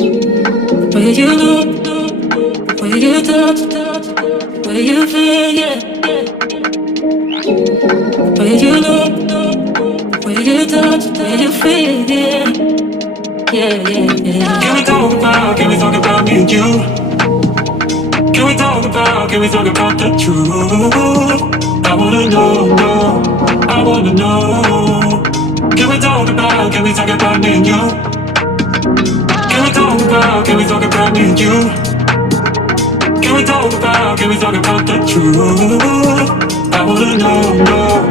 Where you look, where you touch, where you feel, yeah. Where you look, where you touch, where you feel, yeah. Yeah, yeah, yeah. Can we talk about me and you? Can we talk about the truth? I wanna know, no, I wanna know. Can we talk about me and you? Can we talk about me and you? Can we talk about the truth? I wanna know, no,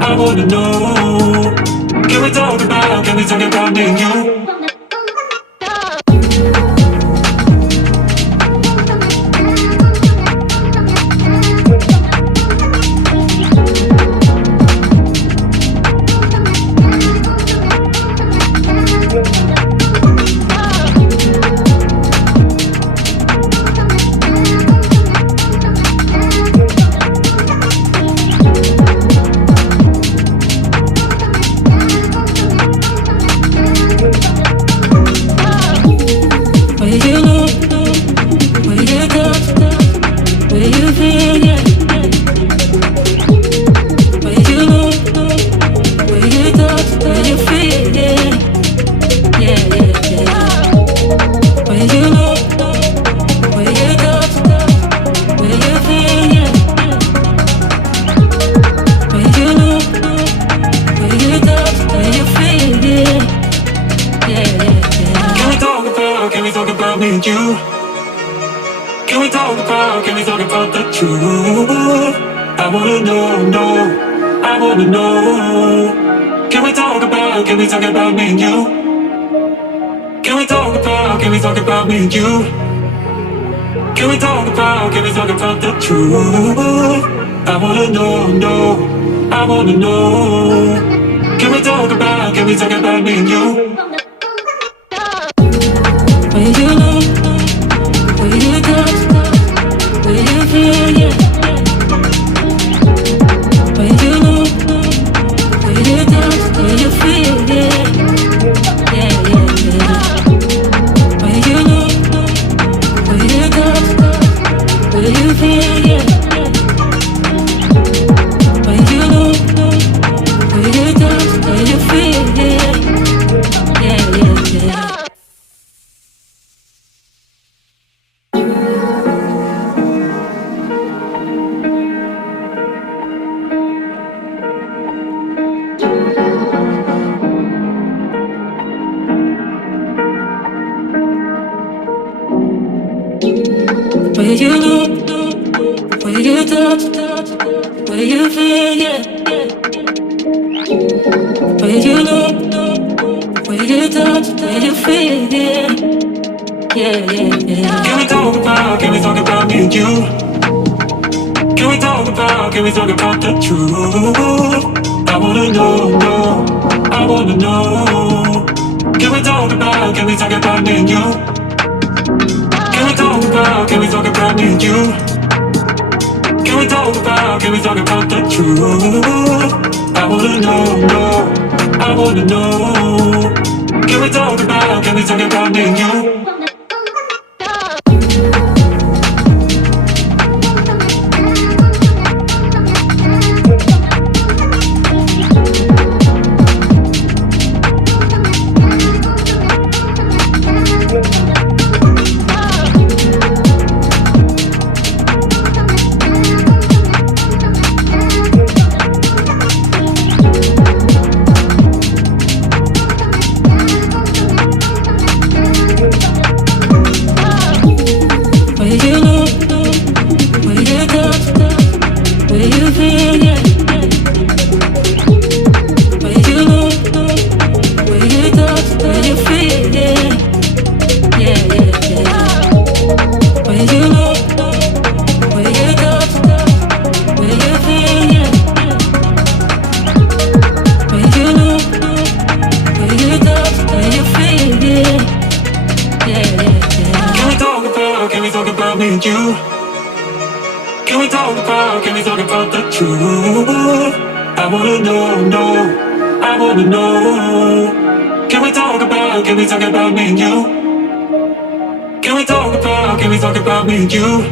I wanna know. Can we talk about me and you? Where you look, where you touch, where you feel, yeah. Where you look, where you touch, where you feel, yeah. Yeah, yeah, yeah. Can we talk about me and you? Can we talk about the truth? I wanna know, no, I wanna know. Can we talk about me and you? Can we talk about me and you? Can we talk about the truth? I wanna know, no, I wanna know. Can we talk about me and you? Can we talk about me and you? Can we talk about, can we talk about me and you?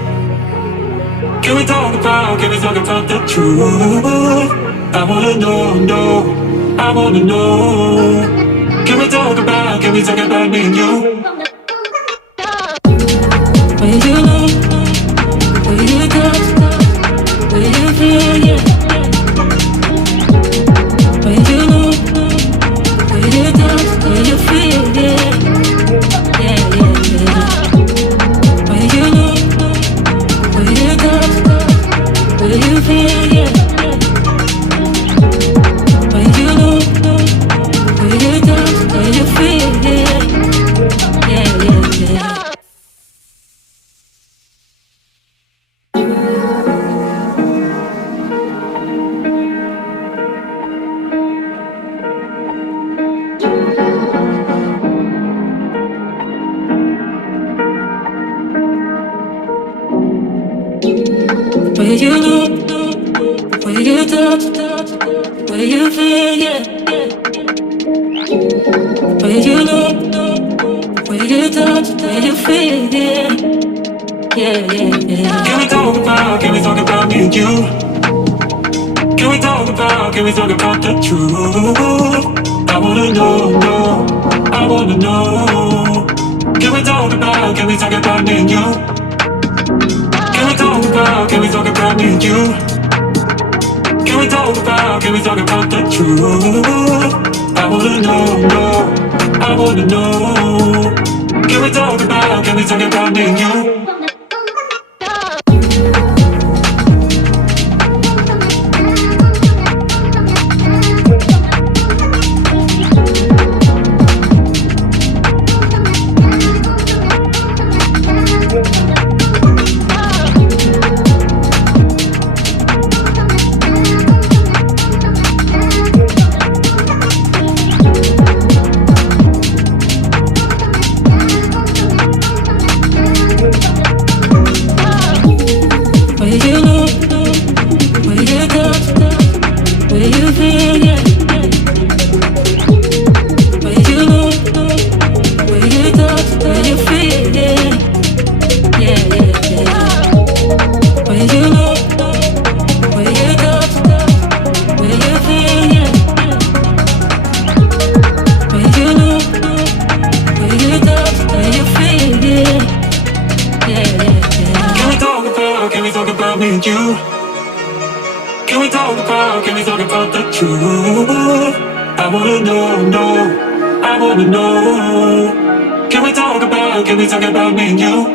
Can we talk about, can we talk about the truth? I wanna know, no, I wanna know. Can we talk about, can we talk about me and you? When you know, when you touch, when you feel, yeah. When you know, when you touch, when you feel, yeah. Yeah, yeah, yeah. When you know, when you touch, when you feel, yeah. When you know, when you touch, when you feel, yeah. Yeah, yeah, yeah. Where you know, where you touch, where you feel, yeah. Where you know, where you touch, where you feel, yeah. Yeah, yeah, yeah. Can we talk about me and you? Can we talk about, can we talk about the truth? I wanna know, no, I wanna know. Can we talk about, can we talk about me and you? Can we talk about, can we talk about me and you? Can we talk about, can we talk about the truth? I wanna know, no, I wanna know. Can we talk about, can we talk about me and you? Where you know, where you touch, where you feel, yeah. Where you know, where you touch, where you feel, yeah. Yeah, yeah, yeah. Where you know, where you touch, where you feel, yeah. Where you know, where you touch, where you feel, yeah. Yeah, yeah, yeah. Can we talk about me and you? Can we talk about, can we talk about the truth? I wanna know, no, I wanna know. Can we talk about, can we talk about me and you?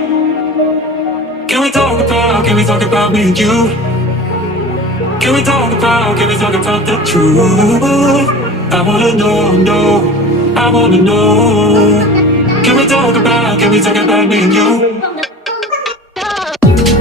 Can we talk about, can we talk about me and you? Can we talk about, can we talk about the truth? I wanna know, no, I wanna know. Can we talk about, can we talk about me and you?